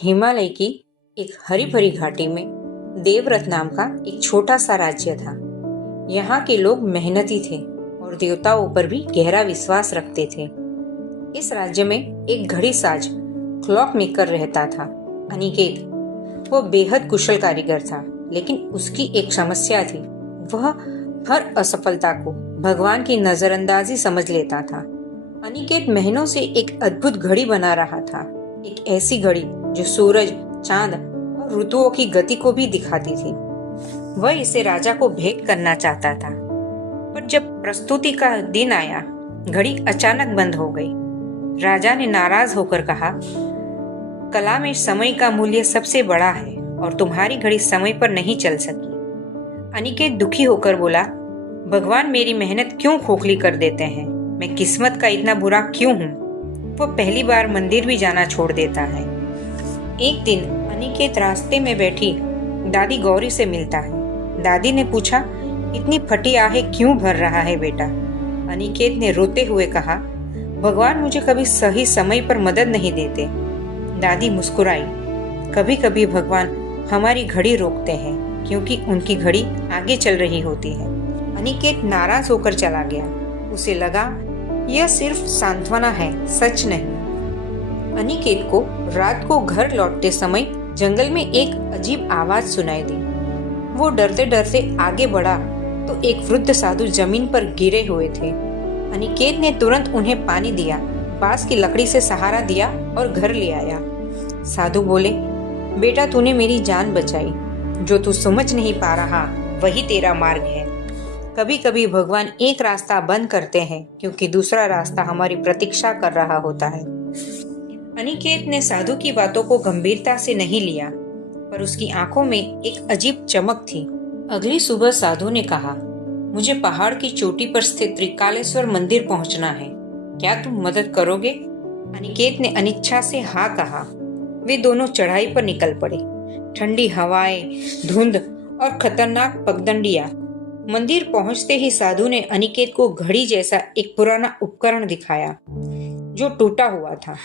हिमालय की एक हरी भरी घाटी में देवव्रत नाम का एक छोटा सा राज्य था। यहाँ के लोग मेहनती थे और देवताओं पर भी गहरा विश्वास रखते थे। इस राज्य में एक घड़ी साज क्लॉक मेकर रहता था, अनिकेत। वो बेहद कुशल कारीगर था, लेकिन उसकी एक समस्या थी। वह हर असफलता को भगवान की नजरअंदाजी समझ लेता था। अनिकेत महीनों से एक अद्भुत घड़ी बना रहा था, एक ऐसी घड़ी जो सूरज, चांद और ऋतुओं की गति को भी दिखाती थी। वह इसे राजा को भेंट करना चाहता था, पर जब प्रस्तुति का दिन आया, घड़ी अचानक बंद हो गई। राजा ने नाराज होकर कहा, कला में समय का मूल्य सबसे बड़ा है और तुम्हारी घड़ी समय पर नहीं चल सकी। अनिकेत दुखी होकर बोला, भगवान मेरी मेहनत क्यों खोखली कर देते हैं? मैं किस्मत का इतना बुरा क्यों हूँ? वो पहली बार मंदिर भी जाना छोड़ देता है। एक दिन अनिकेत रास्ते में बैठी दादी गौरी से मिलता है। दादी ने पूछा, इतनी फटी आहें क्यों भर रहा है बेटा? अनिकेत ने रोते हुए कहा, भगवान मुझे कभी सही समय पर मदद नहीं देते। दादी मुस्कुराई, कभी कभी भगवान हमारी घड़ी रोकते हैं क्योंकि उनकी घड़ी आगे चल रही होती है। अनिकेत नाराज होकर चला गया। उसे लगा यह सिर्फ सांत्वना है, सच नहीं। अनिकेत को रात को घर लौटते समय जंगल में एक अजीब आवाज सुनाई दी। वो डरते डरते आगे बढ़ा तो एक वृद्ध साधु जमीन पर गिरे हुए थे। अनिकेत ने तुरंत उन्हें पानी दिया, बांस की लकड़ी से सहारा दिया और घर ले आया। साधु बोले, बेटा तूने मेरी जान बचाई। जो तू समझ नहीं पा रहा वही तेरा मार्ग है। कभी कभी भगवान एक रास्ता बंद करते हैं क्योंकि दूसरा रास्ता हमारी प्रतीक्षा कर रहा होता है। अनिकेत ने साधु की बातों को गंभीरता से नहीं लिया, पर उसकी आंखों में एक अजीब चमक थी। अगली सुबह साधु ने कहा, मुझे पहाड़ की चोटी पर स्थित त्रिकालेश्वर मंदिर पहुंचना है, क्या तुम मदद करोगे? अनिकेत ने अनिच्छा से हाँ कहा। वे दोनों चढ़ाई पर निकल पड़े। ठंडी हवाएं, धुंध और खतरनाक पगडंडियां। मंदिर पहुंचते ही साधु ने अनिकेत को घड़ी जैसा एक पुराना उपकरण दिखाया जो टूटा हुआ था।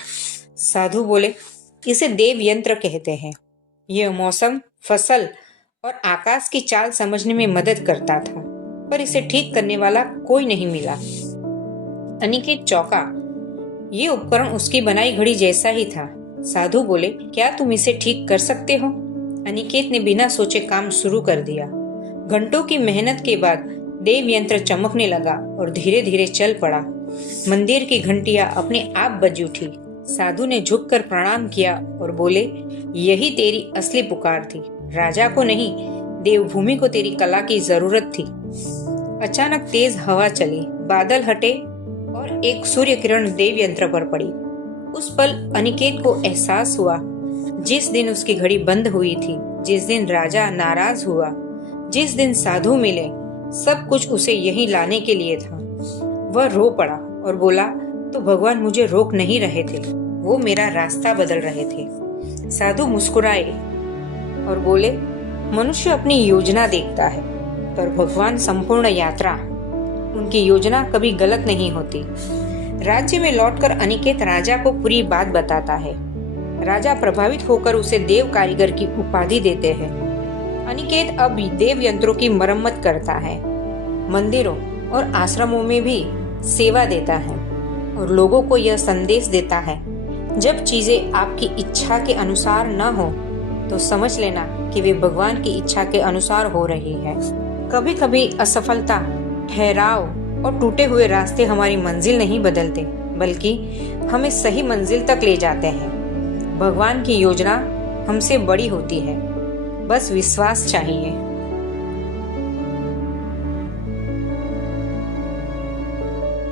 साधु बोले, इसे देव यंत्र कहते हैं। यह मौसम, फसल और आकाश की चाल समझने में मदद करता था, पर इसे ठीक करने वाला कोई नहीं मिला। अनिकेत चौंका। ये उपकरण उसकी बनाई घड़ी जैसा ही था। साधु बोले, क्या तुम इसे ठीक कर सकते हो? अनिकेत ने बिना सोचे काम शुरू कर दिया। घंटों की मेहनत के बाद देव यंत्र चमकने लगा और धीरे धीरे चल पड़ा। मंदिर की घंटियां अपने आप बज उठी। साधु ने झुककर प्रणाम किया और बोले, यही तेरी असली पुकार थी। राजा को नहीं, देवभूमि को तेरी कला की जरूरत थी। अचानक तेज हवा चली, बादल हटे और एक सूर्य किरण देव यंत्र पर पड़ी। उस पल अनिकेत को एहसास हुआ, जिस दिन उसकी घड़ी बंद हुई थी, जिस दिन राजा नाराज हुआ, जिस दिन साधु मिले, सब कुछ उसे यहीं लाने के लिए था। वह रो पड़ा और बोला, तो भगवान मुझे रोक नहीं रहे थे, वो मेरा रास्ता बदल रहे थे। साधु मुस्कुराए और बोले, मनुष्य अपनी योजना देखता है, पर भगवान संपूर्ण यात्रा। उनकी योजना कभी गलत नहीं होती। राज्य में लौटकर अनिकेत राजा को पूरी बात बताता है। राजा प्रभावित होकर उसे देव कारीगर की उपाधि देते हैं। अनिकेत अब देव यंत्रों की मरम्मत करता है, मंदिरों और आश्रमों में भी सेवा देता है और लोगों को यह संदेश देता है, जब चीजें आपकी इच्छा के अनुसार न हो तो समझ लेना कि वे भगवान की इच्छा के अनुसार हो रही है। कभी कभी असफलता, ठहराव और टूटे हुए रास्ते हमारी मंजिल नहीं बदलते, बल्कि हमें सही मंजिल तक ले जाते हैं। भगवान की योजना हमसे बड़ी होती है, बस विश्वास चाहिए।